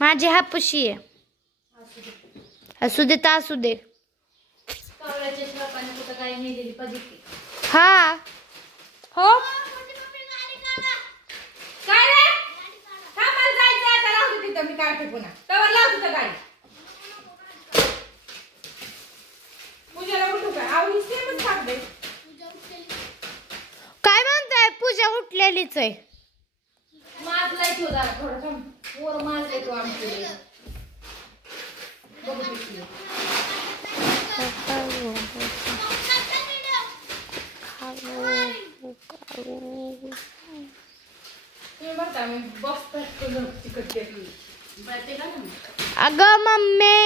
माझी हापुशी आहे. असू दे तर असू दे. हा हो काय रे? हा मला जायचं आता, राहू दे तिथं, मी काढते पुन्हा. तवर लाव तिथं गाडी. पूजाला उठू का? आऊ ही सेमच काढते. काय म्हणताय? पूजा उठलेलीच आहे. माजलाय तो जरा थोडं थांब. वर माजलाय तो आमचे. बघू पिशवी. तुम्ही बघता मी बॉक्स पॅक करून तिकट घेतली. अगं मम्मी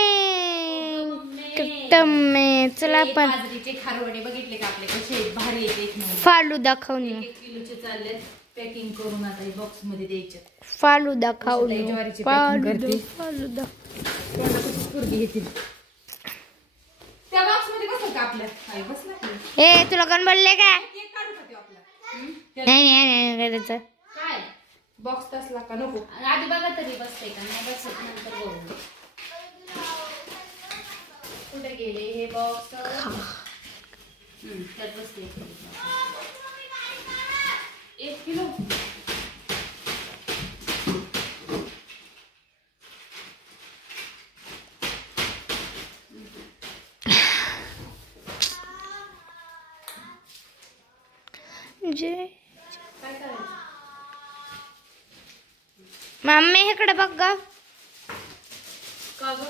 टम्मे चला आपण बाजरीचे खारवडे बघितले का आपले कसे भारी आहेत एक नंबर. फालुदा खाऊन 1 किलोचे चालले पॅकिंग करून आता बॉक्स मध्ये द्यायचे. फालुदा खाऊन ज्वारीची पॅकिंग करते. फालुदा पुरगी घेतील त्या बॉक्स मध्ये बसलं का आपल्या काय बसला ए तुला कोण बोलले का? केक काढू का ते आपला? नाही करायचं. काय बॉक्स तसला का नको? आधी बघा तरी बसते का नाही बसत नंतर बघू. कुठे गेले हे बॉक्स? त्यात बसते 1 किलो. जे काय करायचं? मम्मी इकडे बघ ग. का ग?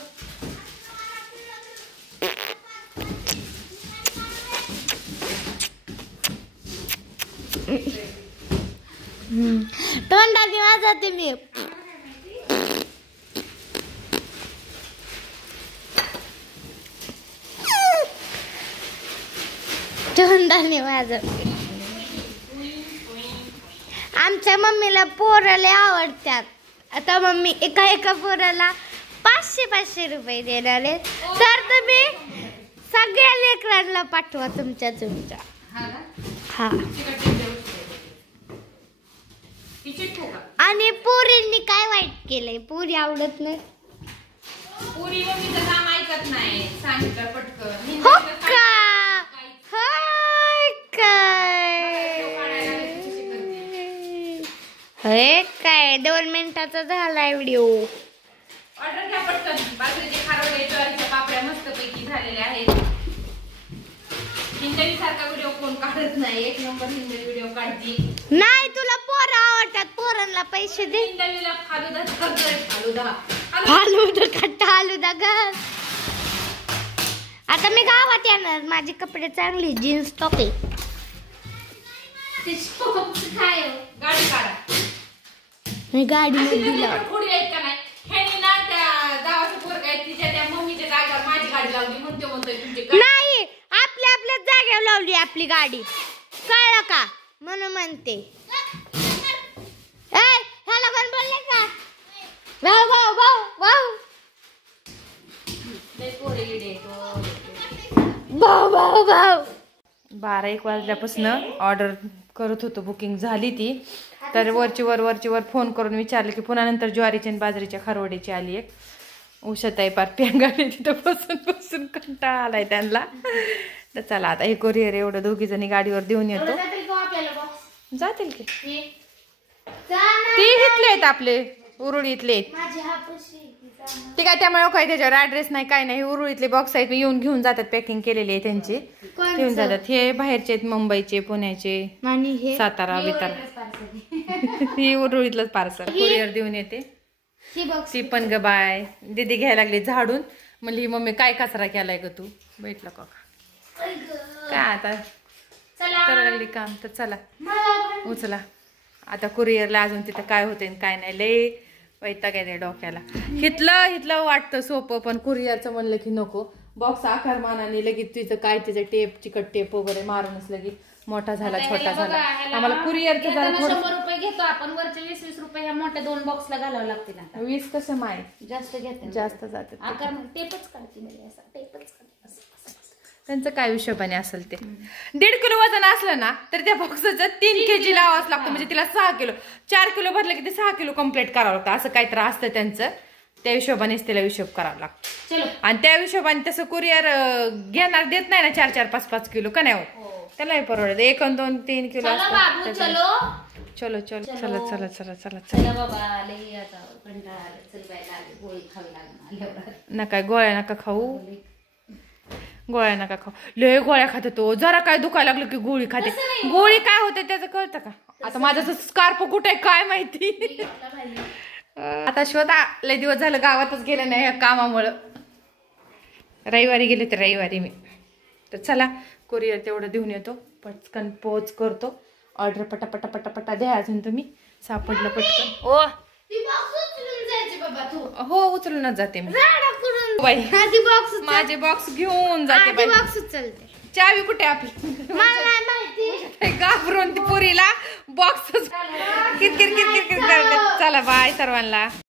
तोंडाने वाजवते मी. तोंडाने वाजवते. आमच्या मम्मीला पोराला आवडतात. आता मम्मी एका पोराला 500 रुपये देणार आहे. तर तुम्ही सगळ्या लेकरांना पाठवा तुमच्या. हा आणि पोरींनी काय वाईट केलंय? पुरी आवडत नाही. पुरी मम्मीचं काम ऐकत नाही. सांगितलं पटकन. हो का? हाय काय हे काय 2 मिनिटाचा झालाय व्हिडिओ. ऑर्डर घ्या पटकन. बाजरीचे खारवडे ज्वारीच्या पापड्या मस्त पैकी झालेल्या आहेत. हिंदवी सारखा व्हिडिओ कोण काढत नाही. 1 नंबर हिंदवी व्हिडिओ काढती. नाही तुला पोरं आवडतात. पोरांना पैसे दे. हिंदवीला फालुदा करतोय. फालुदा ग. आता मी गावात येणार. माझे कपडे चांगले जीन्स टॉप आहे. काय गाडी काढा. मी गाडी दिला. थोडी आहेत का नाही? ह्यानी ना त्या गावाचं पोरग आहे तिच्या त्या मम्मीच्या जागेवर माझी गाडी लावली. म्हणतोय तुमची नाही आपल्या जागेवर लावली आपली गाडी. कळलं का? म्हणून म्हणते. ह्याला कोण बोलले का? भाऊ 12-1 वाजल्यापासून ऑर्डर करत होतो. बुकिंग झाली ती. तर वरची वर फोन करून विचारलं की पुन्हा नंतर ज्वारीची आणि बाजरीच्या खारवडीची आली एक. उषाताई पार प्यांगाने तिथं बसून कंटाळा आलाय त्यांना. तर चला आता हे कोरिअर एवढं 2 जणी गाडीवर देऊन येतो. जातील की ते घेतले आहेत आपले उरुळीतले. ते काय त्यामुळे काय त्याच्यावर ऍड्रेस नाही काय नाही. उरुळीतले बॉक्स आहेत. येऊन घेऊन जातात. पॅकिंग केलेले आहे त्यांची. घेऊन जातात. हे बाहेरचे आहेत. मुंबईचे पुण्याचे सातारा बितारा. ही उरुळीतलंच पार्सल कोरिअर देऊन येते. ती पण ग बाय दीदी घ्यायला लागली झाडून. म्हणली मम्मी काय कचरा केलाय ग तू. बैठला का काय आता करायला लागली काम. तर चला उचला आता कुरिअरला. अजून तिथं काय होते काय नाही. लय वैताग आहे डोक्याला. हिथलं वाटतं सोपं पण कुरिअरचं म्हणलं की नको. बॉक्स आकार मानाने लगेच तिचं काय तिचं टेप चिकट टेप वगैरे मारूनच लगेच मोठा झाला छोटा झाला. आम्हाला कुरिअरचं जरा 100 रुपये घेतो आपण. वरचे 20-20 रुपये ह्या मोठ्या 2 बॉक्सला घालावं लागतील. आता 20 कसं माय जास्त घेते. जास्त जाते. आकार टेपच काढते म्हणजे असा टेपच काढते. त्यांचं काय हिशोबाने असेल ते. 1.5 किलो वजन असलं ना तर त्या बॉक्सचं 3 kg लावावंच लागतं. म्हणजे तिला 6 किलो. 4 किलो भरलं की ते 6 किलो कम्प्लीट करावं लागतं. असं काहीतरी असतं त्यांचं. त्या हिशोबानेच त्याला हिशोब करावा लागतो. चलो आणि त्या हिशोबाने तसं कुरिअर घेणार देत नाही ना 4-4, 5-5 किलो का नाही होत. त्यालाही परवडत 1, 2, 3 किलो चलो बाबू असतं. चलो चलो चला चला चला चला चला. चला बाबा लई आता कंटाळा आला. चल बाय लागली गोळी खावी लागणार. नका गोळ्या नका खाऊ, गोळ्या नका खाऊ. लय गोळ्या खाते तो. जरा काय दुखायला लागलं की गोळी खाते. गोळी काय होते त्याचं कळतं का? आता माझं स्कार्फ कुठे आहे काय माहिती. आता शोधा. लय दिवस झालं गावातच गेले नाही या कामामुळं. रविवारी गेले तर रविवारी मी. तर चला कुरिअर तेवढं देऊन येतो. पटकन पोच करतो. ऑर्डर पटापटा पटापटा द्या अजून तुम्ही. सापडलं पटकन. ओ हो उचलूनच जाते मी बाई. माझे बॉक्स घेऊन जाते बाई. बॉक्स उचलते. चावी कुठे आपली? मला नाही माहिती. घाबरून ती पुरीला बॉक्स किरकिर किरकिर किरकिर करते. चला बाय सर्वांना.